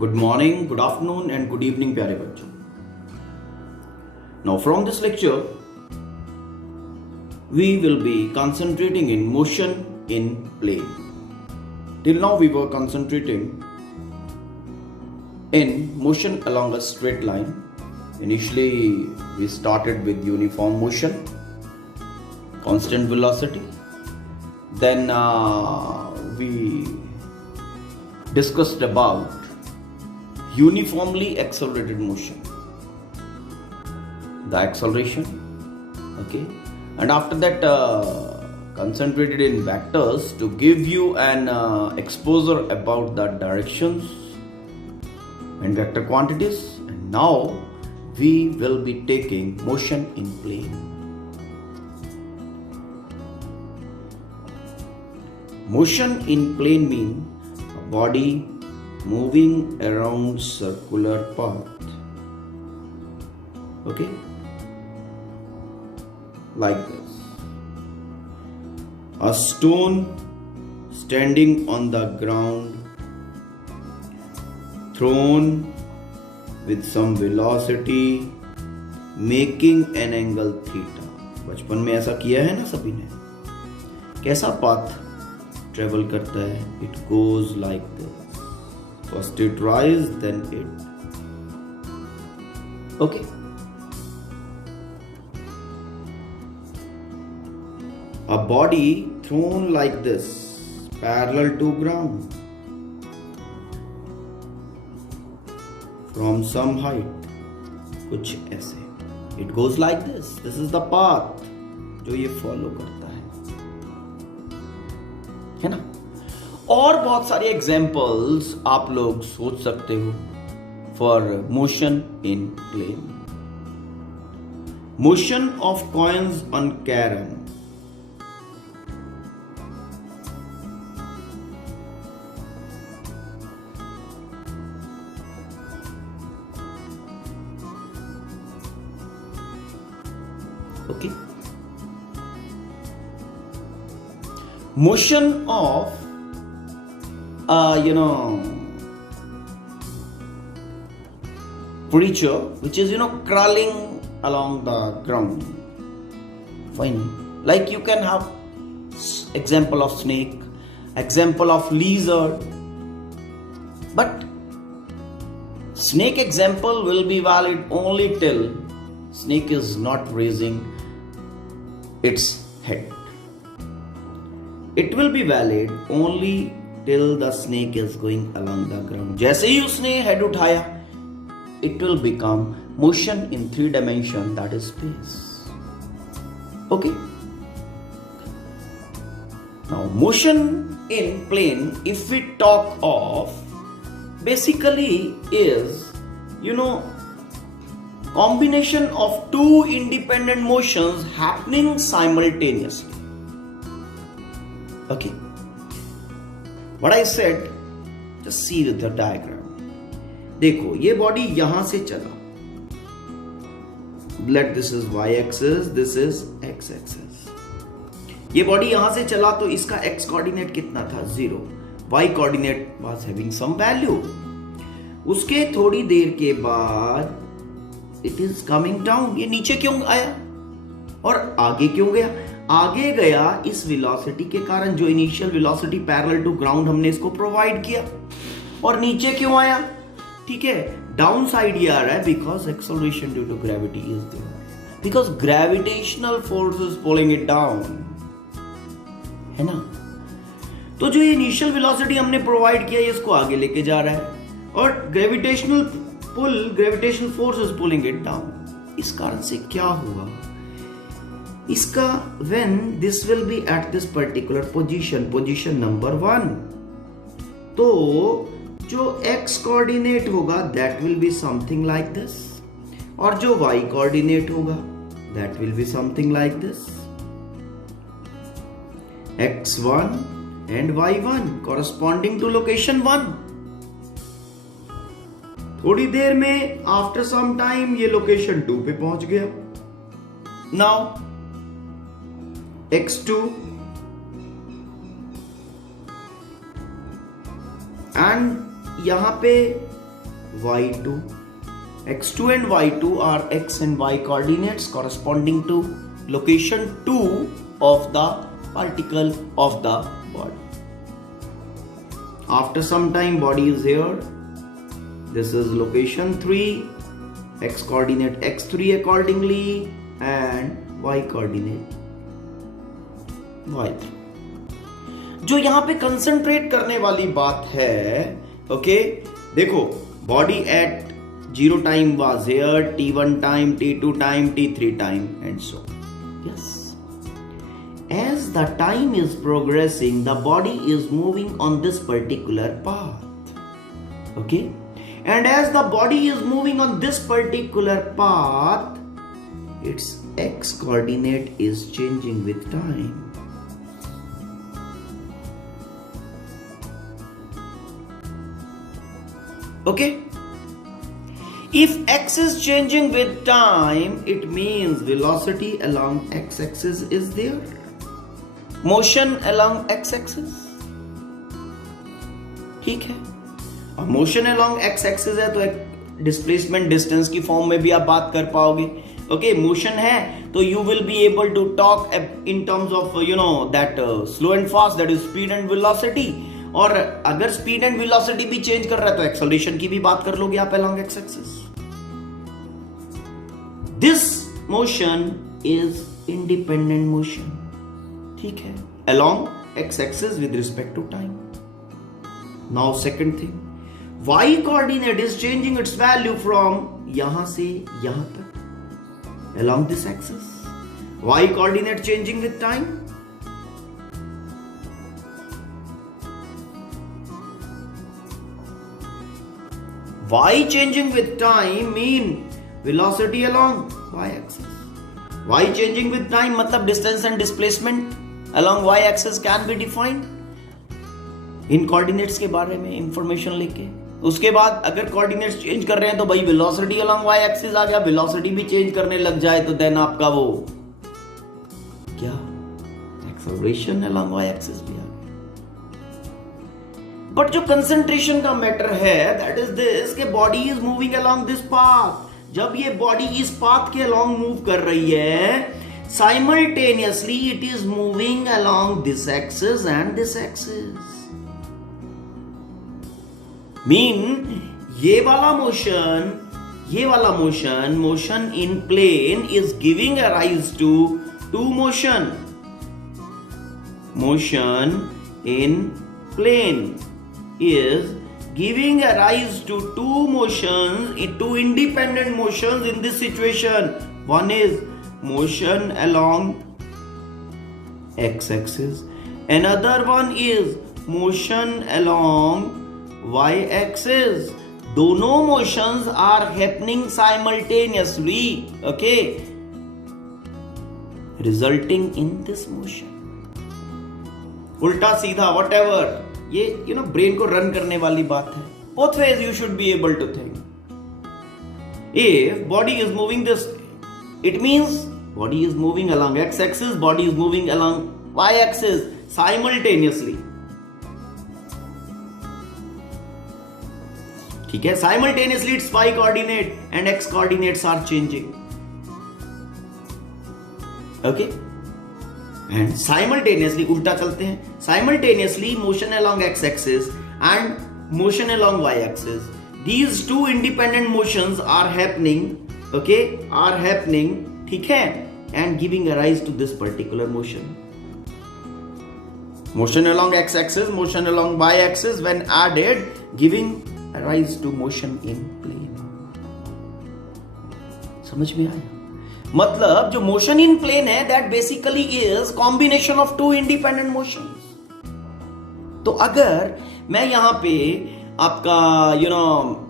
Good morning, good afternoon, and good evening, प्यारे बच्चों. Now, from this lecture, we will be concentrating in motion in plane. Till now, we were concentrating in motion along a straight line. Initially, we started with uniform motion, constant velocity. Then we discussed about uniformly accelerated motion, the acceleration, okay, and after that concentrated in vectors to give you an exposure about the directions and vector quantities. And now we will be taking motion in plane. Motion in plane means a body moving around circular path, okay, like this. A stone standing on the ground, thrown with some velocity, making an angle theta. बचपन में ऐसा किया है ना सभी ने. कैसा path travel करता है? It goes like this. First it rise, then it. Okay. A body thrown like this, parallel to ground, from some height. कुछ ऐसे. It goes like this. This is the path जो ये follow करता है ना? और बहुत सारे एग्जाम्पल्स आप लोग सोच सकते हो for motion in plane. Motion of coins on carrom. Okay. Motion of creature which is crawling along the ground. Fine. Like you can have example of snake, example of lizard, but snake example will be valid only till snake is not raising its head. It will be valid only till the snake is going along the ground. जैसे ही उसने head उठाया, it will become motion in 3 dimension, that is space. Okay. Now motion in plane, if we talk of, basically is combination of 2 independent motions happening simultaneously. Okay. What I said, just see with the diagram. देखो ये body यहां से चला. Let this is y axis, this is x axis. ये body यहां से चला तो इसका x कोऑर्डिनेट कितना था? 0. y coordinate was having some value. उसके थोड़ी देर के बाद it is coming down. ये नीचे क्यों आया और आगे क्यों गया? आगे गया इस वेलोसिटी के कारण, जो initial velocity parallel to ground हमने इसको प्रोवाइड किया. और नीचे क्यों आया? ठीक है, डाउन साइड ये आ रहा है because acceleration due to gravity is there, because gravitational force is pulling it down, है ना. तो जो ये इनिशियल वेलोसिटी हमने प्रोवाइड किया ये इसको आगे लेके जा रहा है और gravitational force is pulling it down. इस कारण से क्या हुआ इसका, when this will be at this particular position number 1, तो जो x कोऑर्डिनेट होगा that will be something like this, और जो y कोऑर्डिनेट होगा that will be something like this. x1 and y1 corresponding to location 1. थोड़ी देर में after some time ये location 2 पे पहुंच गया. नाउ x2 एंड यहां पे y2. x2 and y2 are x and y coordinates corresponding to location 2 of the particle of the body. After some time, body is here. This is location 3, x coordinate x3 accordingly, and y coordinate y3. जो यहां पे concentrate करने वाली बात है, okay, देखो, body at 0 time was here, t1 time, t2 time, t3 time, and so on. Yes. As the time is progressing, the body is moving on this particular path. Okay? And as the body is moving on this particular path, its x coordinate is changing with time. Okay? If x is changing with time, it means velocity along x-axis is there. Motion along x-axis. ठीक है? अब motion along x-axis है तो एक displacement distance की form में भी आप बात कर पाओगे. ओके, मोशन है तो you will be able to talk in terms of that slow and fast, that is speed and velocity. और अगर स्पीड एंड वेलोसिटी भी चेंज कर रहा है तो एक्सेलरेशन की भी बात कर लोगे आप along x-axis. This motion is independent motion. ठीक है, along x-axis with respect to time. Now second thing, y coordinate is changing its value from यहां से यहां तक along this axis. Y coordinate changing with time. Y changing with time mean velocity along y-axis. Y changing with time मतलब distance and displacement along y-axis can be defined. In coordinates के बारे में information लेके उसके बाद अगर coordinates change कर रहे हैं तो भाई velocity along y-axis आ गया. velocity भी change करने लग जाए तो then आपका वो क्या acceleration along y-axis भी आ गया. बट जो कंसंट्रेशन का मैटर है दैट इज दिस के body is moving along this path. जब ये बॉडी इस पाथ के अलोंग मूव कर रही है, simultaneously it is moving along this axis and this axis. Mean ये वाला motion in plane is giving a rise to two motion. Motion in plane is giving a rise to two motions, two independent motions in this situation. One is motion along x-axis, another one is motion along y-axis. दोनों motions are happening simultaneously, okay, resulting in this motion. उल्टा सीधा whatever, ये brain को run करने वाली बात है. Both ways you should be able to think. If body is moving this way, it means body is moving along x-axis, body is moving along y-axis simultaneously. ठीक है, simultaneously its y coordinate and x coordinates are changing. Okay? And simultaneously उल्टा चलते हैं, simultaneously motion along x-axis and motion along y-axis, these two independent motions are happening, okay, are happening, ठीक है, and giving a rise to this particular motion. Motion along x-axis, motion along y-axis when added giving a rise to motion in plane. समझ में आया? मतलब जो motion in plane है that basically is combination of two independent motions. तो अगर मैं यहां पे आपका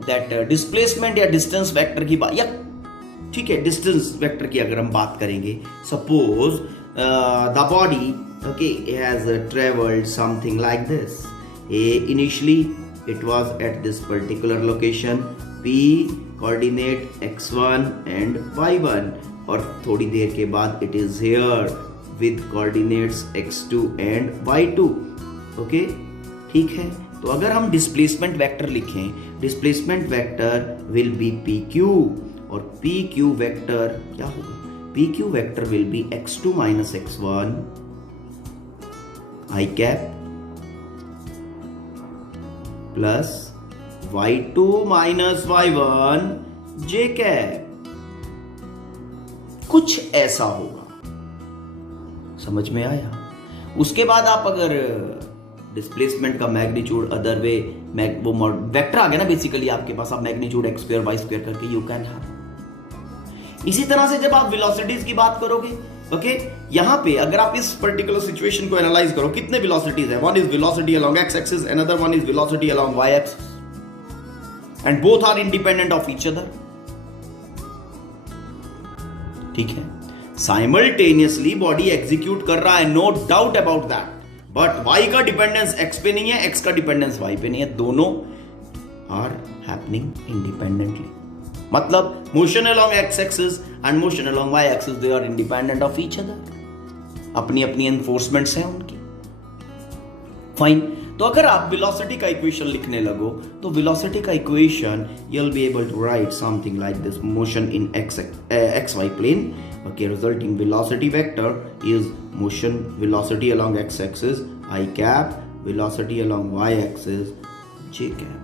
दैट डिस्प्लेसमेंट या डिस्टेंस वेक्टर की बात, या ठीक है डिस्टेंस वेक्टर की अगर हम बात करेंगे, suppose the body okay has travelled something like this. Initially it was at this particular location, p coordinate x1 and y1, और थोड़ी देर के बाद it is here with coordinates x2 and y2. Okay, ठीक है. तो अगर हम डिस्प्लेसमेंट वेक्टर लिखें, displacement vector will be P Q, और पी क्यू वेक्टर क्या होगा? P Q vector will be x2 minus x1 I cap plus y2 minus y1 J cap. कुछ ऐसा होगा, समझ में आया? उसके बाद आप अगर डिस्प्लेसमेंट का मैग्नीट्यूड अदर वे वो वेक्टर आ गया ना बेसिकली आपके पास, आप magnitude x square y square करके यू कैन हैव। इसी तरह से जब आप वेलोसिटीज की बात करोगे, ओके, यहां पे अगर आप इस पर्टिकुलर सिचुएशन को एनालाइज करो, कितने वेलोसिटीज है? One is velocity along x axis, another one is velocity along y axis, and both are independent of each other. ठीक है, साइमल्टेनियसली बॉडी एग्जीक्यूट कर रहा है, no doubt about that, but y का dependence x पे नहीं है, x का डिपेंडेंस y पे नहीं है, दोनों आर हैपनिंग इंडिपेंडेंटली। मतलब motion along x axis and motion along y axis, they are independent of each other, अपनी अपनी एनफोर्समेंट्स हैं उनकी। फाइन, तो अगर आप वेलोसिटी का इक्वेशन लिखने लगो तो वेलोसिटी का equation you will be able to write something like this, motion in xy plane, okay, resulting velocity vector is motion velocity along x axis I cap, velocity along y axis j cap.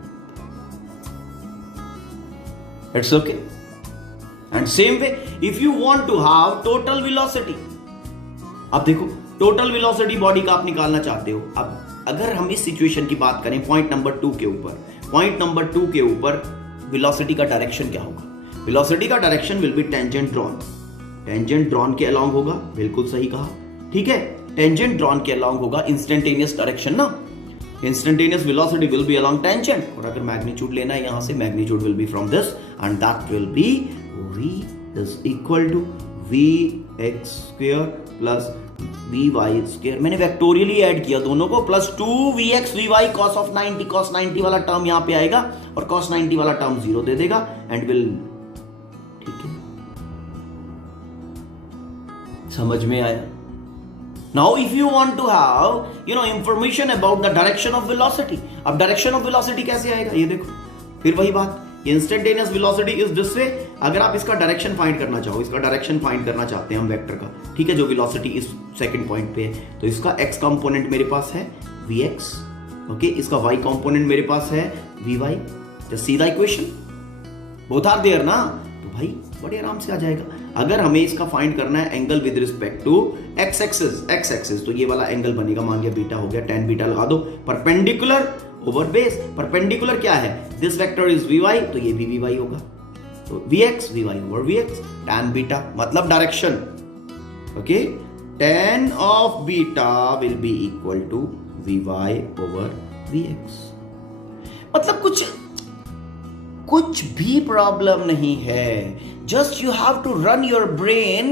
It's okay. And same way if you want to have total velocity, अब देखो total velocity body का आप निकालना चाहते हो। अब अगर हम इस सिचुएशन की बात करें पॉइंट नंबर 2 के ऊपर, पॉइंट नंबर 2 के ऊपर वेलोसिटी का डायरेक्शन क्या होगा? वेलोसिटी का direction will be tangent drawn, tangent drawn के अलोंग होगा, बिल्कुल सही कहा, ठीक है, टेंजेंट ड्रॉन के अलोंग होगा, इंस्टेंटेनियस डायरेक्शन ना, instantaneous velocity will be along tangent, और अगर मैग्नीट्यूड लेना है यहां से, magnitude will be from this end that will be v is equal to vx square plus vy square. मैंने वेक्टोरियली ऐड किया दोनों को, plus 2vx vy cos of 90, cos 90 वाला टर्म यहां पे आएगा और cos 90 वाला टर्म 0 दे देगा एंड विल, ठीक है, समझ में आया? Now if you want to have information about the direction of velocity, अब डायरेक्शन ऑफ वेलोसिटी कैसे आएगा? ये देखो, फिर वही बात, instantaneous velocity is this way. अगर आप इसका डायरेक्शन फाइंड करना चाहो, इसका डायरेक्शन फाइंड करना चाहते हैं हम वेक्टर का, ठीक है, जो वेलोसिटी इस सेकंड पॉइंट पे है, तो इसका x कंपोनेंट मेरे पास है vx, ओके, इसका y कंपोनेंट मेरे पास है vy, just see the equation, both are there ना, तो भाई बड़े आराम से आ जाएगा। अगर हमें इसका फाइंड करना है angle with respect to x axis, तो ये वाला एंगल बनेगा, मान लिया बीटा हो गया, tan बीटा लगा दो, परपेंडिकुलर ओवर बेस, परपेंडिकुलर क्या है? दिस वेक्टर इज vy, तो ये भी vy होगा, तो vx vy over vx, tan beta मतलब direction, okay, tan of beta will be equal to vy over vx। मतलब कुछ भी प्रॉब्लम नहीं है, just you have to run your brain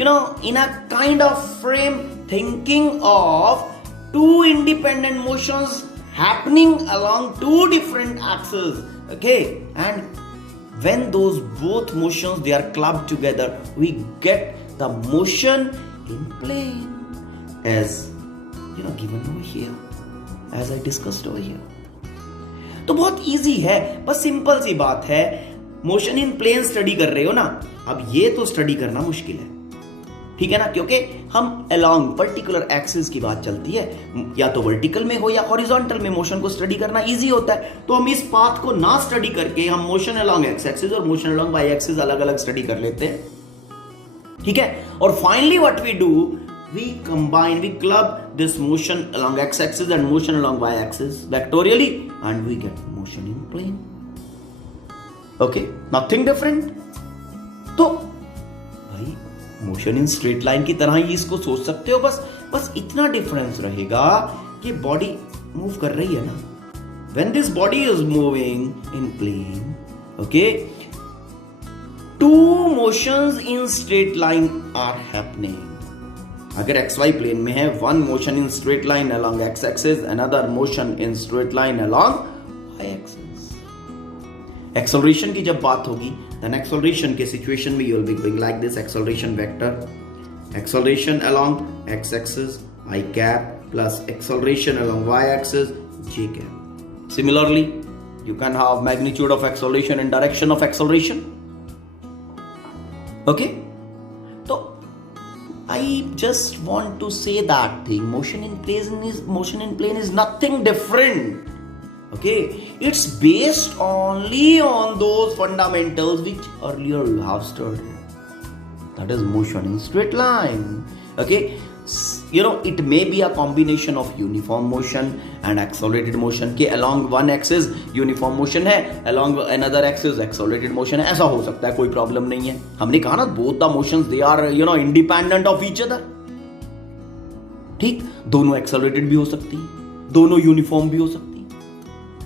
in a kind of frame thinking of two independent motions happening along two different axes, okay, and when those both motions they are clubbed together, we get the motion in plane as given over here, as I discussed over here. तो बहुत easy है, बस simple सी बात है, motion in plane study कर रहे हो ना, अब ये तो स्टडी करना मुश्किल है, ठीक है ना, क्योंकि हम अलोंग पर्टिकुलर एक्सिस की बात चलती है, या तो वर्टिकल में हो या हॉरिजॉन्टल में मोशन को स्टडी करना इजी होता है, तो हम इस पाथ को ना स्टडी करके हम मोशन अलोंग एक्स एक्सिस और मोशन अलोंग वाई एक्सिस अलग अलग स्टडी कर लेते हैं, ठीक है, और finally what we do, we combine, we club this motion along x axis and motion along y axis vectorially and we get motion in plane, okay, nothing different. तो भाई मोशन इन स्ट्रेट लाइन की तरह ही इसको सोच सकते हो, बस इतना डिफरेंस रहेगा कि बॉडी मूव कर रही है ना, when this body is moving in plane, okay, two motions in straight line are happening. अगर xy plane में है, one motion in straight line along x axis, another motion in straight line along y axis. Acceleration की जब बात होगी, then acceleration के situation में you will be going like this, acceleration vector, acceleration along x axis I cap plus acceleration along y axis j cap. Similarly, you can have magnitude of acceleration and direction of acceleration. Okay? So I just want to say that thing. Motion in plane is nothing different. Okay? It's based only on those fundamentals which earlier you have studied. That is motion in straight line. Okay? It may be a combination of uniform motion and accelerated motion. कि along one axis uniform motion है, along another axis accelerated motion है. ऐसा हो सकता है, कोई problem नहीं है. हमने कहा ना, both the motions they are independent of each other. ठीक, दोनों accelerated भी हो सकती है, दोनों uniform भी हो सकती है.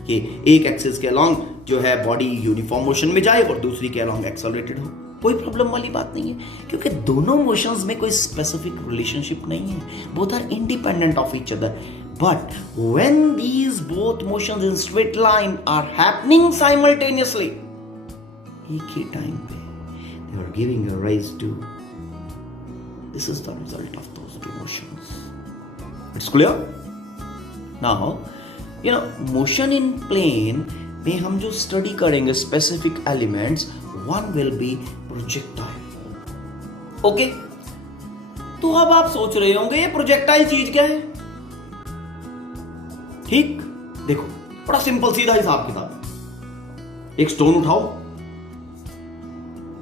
कि एक एक्सिस के along जो है बॉडी यूनिफॉर्म मोशन में जाए और दूसरी के along एक्सेलरेटेड हो. कोई प्रॉब्लम वाली बात नहीं है, क्योंकि दोनों मोशंस में कोई स्पेसिफिक रिलेशनशिप नहीं है. Both are independent of each other. But when these both motions in straight line are happening simultaneously, एक ही टाइम पे they are giving a rise to, this is the result of those two motions. It's clear now. Motion in plane में हम जो study करेंगे specific elements, one will be projectile. Okay? तो अब आप सोच रहे होंगे ये प्रोजेक्टाइल चीज क्या है? ठीक, देखो बड़ा सिंपल सीधा हिसाब किताब. एक स्टोन उठाओ,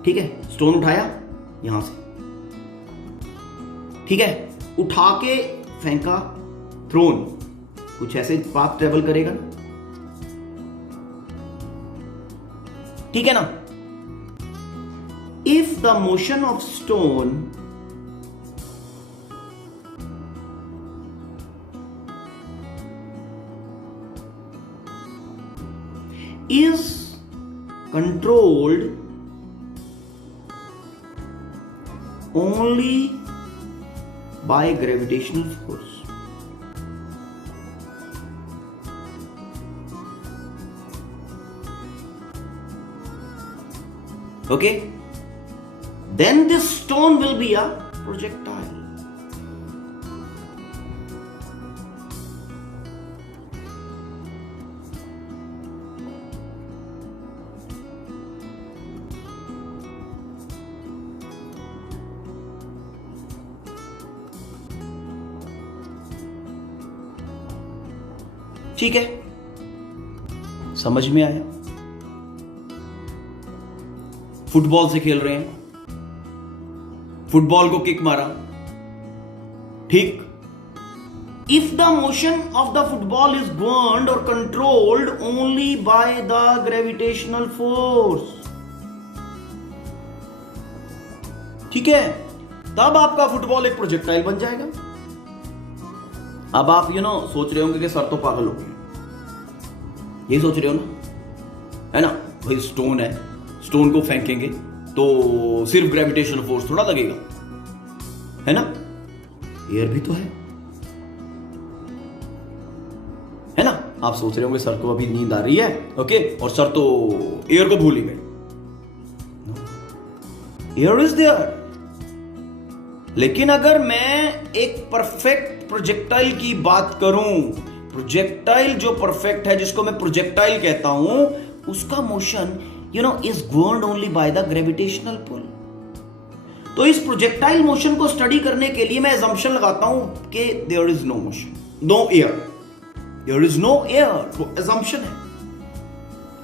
ठीक है? स्टोन उठाया यहां से, ठीक है? उठा के फेंका, थ्रोन, कुछ ऐसे पाथ ट्रेवल करेगा ना, ठीक है ना? If the motion of stone is controlled only by gravitational force, okay, then this stone will be a projectile. ठीक है, समझ में आया? फुटबॉल से खेल रहे हैं, फुटबॉल को किक मारा, ठीक? If the motion of the football is governed और controlled only by the gravitational force, ठीक है, तब आपका फुटबॉल एक प्रोजेक्टाइल बन जाएगा. अब आप सोच रहे होंगे कि सर तो पागल हो गए, ये सोच रहे हो ना, है ना? भाई स्टोन है, स्टोन को फेंकेंगे तो सिर्फ ग्रेविटेशनल फोर्स थोड़ा लगेगा, है ना? एयर भी तो है ना? आप सोच रहे होंगे सर को अभी नींद आ रही है, ओके, और सर तो एयर को भूल ही गए. Air is there. लेकिन अगर मैं एक परफेक्ट प्रोजेक्टाइल की बात करूं, प्रोजेक्टाइल जो परफेक्ट है, जिसको मैं प्रोजेक्टाइल कहता हूं, उसका motion is governed only by the gravitational pull. तो इस प्रोजेक्टाइल मोशन को स्टडी करने के लिए मैं assumption लगाता हूं कि there is no motion, no air, there is no air, तो assumption है.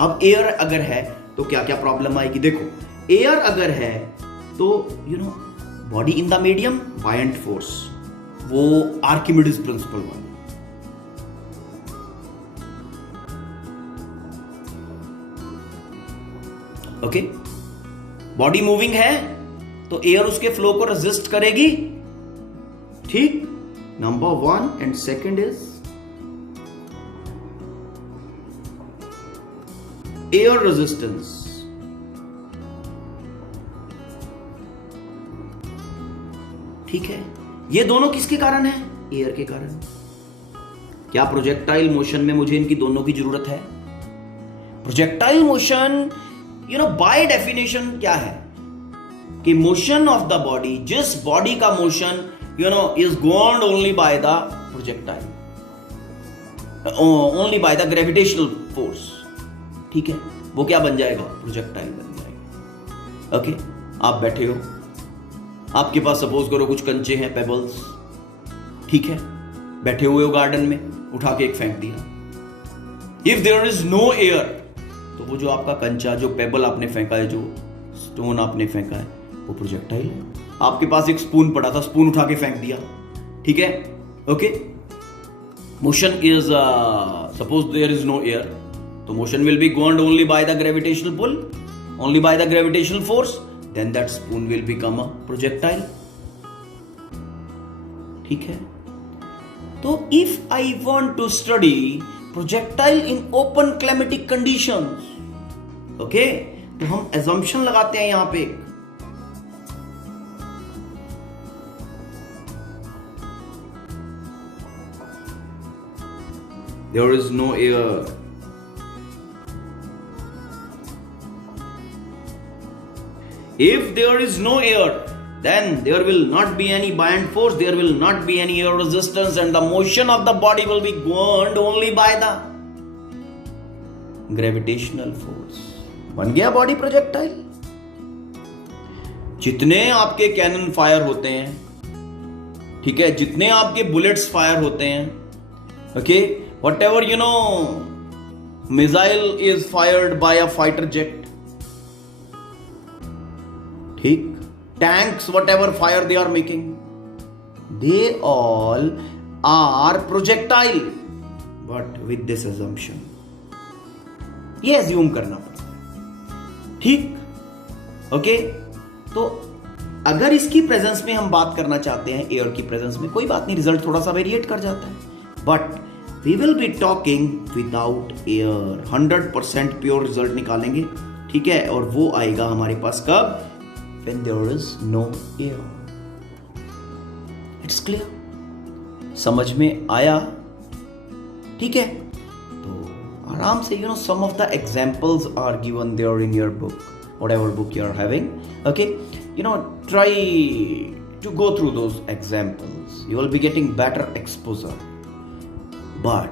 अब एयर अगर है तो क्या क्या प्रॉब्लम आएगी? देखो, एयर अगर है तो body in the medium, buoyant force, वो आर्किमिडीज प्रिंसिपल वाला. ओके, बॉडी मूविंग है तो एयर उसके फ्लो को रेजिस्ट करेगी, ठीक? Number 1 and second is air resistance. ठीक है, ये दोनों किसके कारण है? एयर के कारण. क्या प्रोजेक्टाइल मोशन में मुझे इनकी दोनों की जरूरत है? प्रोजेक्टाइल मोशन बाय डेफिनेशन क्या है कि मोशन ऑफ द बॉडी, जिस बॉडी का motion is governed only by the projectile. Only by the gravitational force, ठीक है, वो क्या बन जाएगा, प्रोजेक्टाइल बन जाएगा। ओके, आप बैठे हो, आपके पास सपोज करो कुछ कंचे हैं, पेबल्स, ठीक है, बैठे हुए हो गार्डन में, उठा के एक फेंक दिया। If there is no air, तो वो जो आपका कंचा, जो पेबल आपने फेंका है, जो स्टोन आपने फेंका है, वो प्रोजेक्टाइल है। आपके पास एक स्पून पड़ा था, स्पून उठा के फेंक दिया, ठीक है, okay. Motion is suppose there is no air, तो motion will be governed only by the gravitational pull, only by the gravitational force, then that spoon will become a projectile, ठीक है। तो if I want to study projectile in open climatic conditions, okay, तो हम assumption लगाते हैं यहां पे, there is no air, if there is no air, then there will not be any buoyant force, there will not be any air resistance, and the motion of the body will be governed only by the gravitational force. बन गया body projectile. जितने आपके cannon fire होते हैं, ठीक है, जितने आपके बुलेट्स फायर होते हैं, okay, whatever you know, missile is fired by a fighter jet, ठीक, tanks, whatever fire they are making, they all are projectile, but with this assumption, ये assume करना पड़ता है, ठीक, ओके। तो अगर इसकी प्रेजेंस में हम बात करना चाहते हैं, एयर की प्रेजेंस में, कोई बात नहीं, रिजल्ट थोड़ा सा वेरिएट कर जाता है, but we will be talking without air, 100% pure result निकालेंगे, ठीक है, और वो आएगा हमारे पास कब, when there is no air. It's clear? समझ में आया, ठीक है। तो आराम से, you know, some of the examples are given there in your book, whatever book you are having, okay, you know, try to go through those examples, you will be getting better exposure. But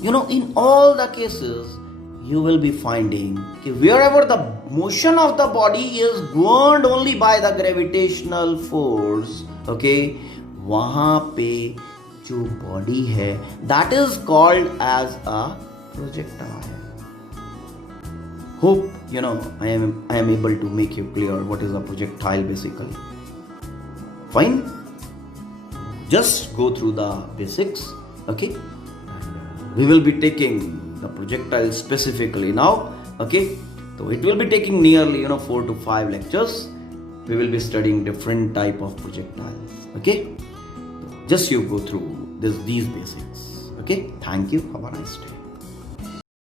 you know, in all the cases you will be finding that wherever the motion of the body is governed only by the gravitational force, okay, वहां पे जो body है, that is called as a projectile. Hope you know I am able to make you clear what is a projectile basically. Fine, just go through the basics, okay. We will be taking the projectile specifically now, okay. So it will be taking nearly 4 to 5 lectures. We will be studying different type of projectiles, okay. Just you go through these basics, okay. Thank you, have a nice day.